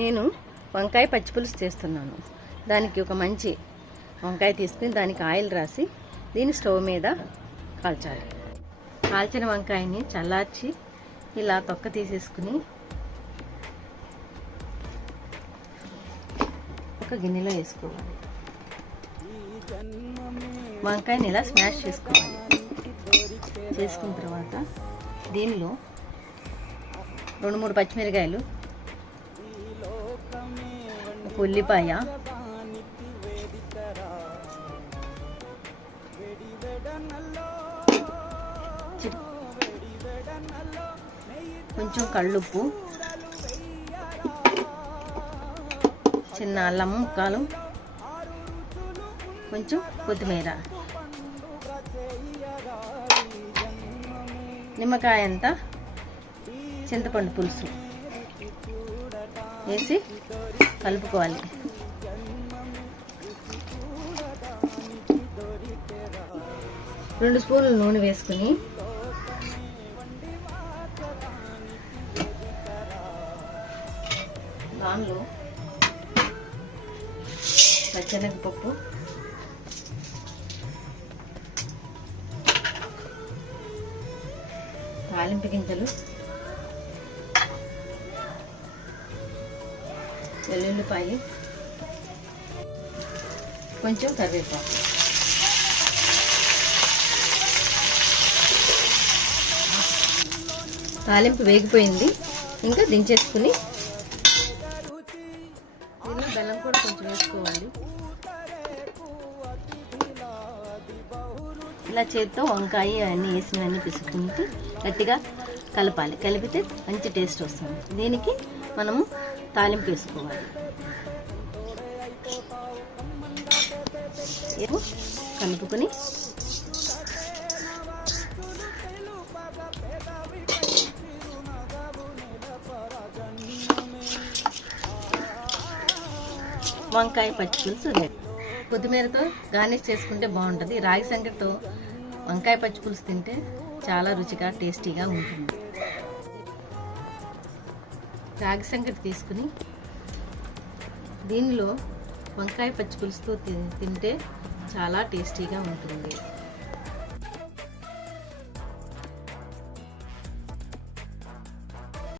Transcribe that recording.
నేను వంకాయ పచ్చిపులుసు చేస్తున్నాను. దానికి ఒక మంచి వంకాయ తీసుకుని దానికి ఆయిల్ రాసి దీన్ని స్టవ్ మీద కాల్చాలి. కాల్చిన వంకాయని చల్లార్చి ఇలా తొక్క తీసేసుకుని ఒక గిన్నెలో వేసుకోవాలి. వంకాయని ఇలా స్మాష్ చేసుకోవాలి. చేసుకున్న తర్వాత దీనిలో రెండు మూడు పచ్చిమిరకాయలు ఉల్లిపాయ. కొంచెం కళ్ళుప్పు. చిన్న అల్లం ముక్కలు. కొంచెం కొత్తిమీర. నిమ్మకాయ అంతా చింతపండు పులుసు. వేసి కలుపుకోవాలి. రెండు స్పూన్లు నూనె వేసుకుని దానిలో పచ్చెనగపప్పు తాలింపు గింజలు వెల్లుల్లిపాయ కొంచెం కరివేపాకు. తాలింపు వేగిపోయింది. ఇంకా దించేసుకుని బెల్లం కూడా కొంచెం వేసుకోవాలి. ఇలా చేత్తో వంకాయ అన్నీ వేసినవన్నీ పిసుకుంటూ గట్టిగా కలపాలి. కలిపితే మంచి టేస్ట్ వస్తుంది. దీనికి మనము తాలింపు వేసుకోవాలి. కలుపుకొని వంకాయ పచ్చి పులుసు రెడీ కొత్తిమీరతో గార్నిష్ చేసుకుంటే బాగుంటుంది. రాగి సంగటితో వంకాయ పచ్చి పులుసు తింటే చాలా రుచిగా టేస్టీగా ఉంటుంది. రాగి సంగటి తీసుకుని దీనిలో వంకాయ పచ్చి పులుసుతో తి- తింటే చాలా టేస్టీగా ఉంటుంది.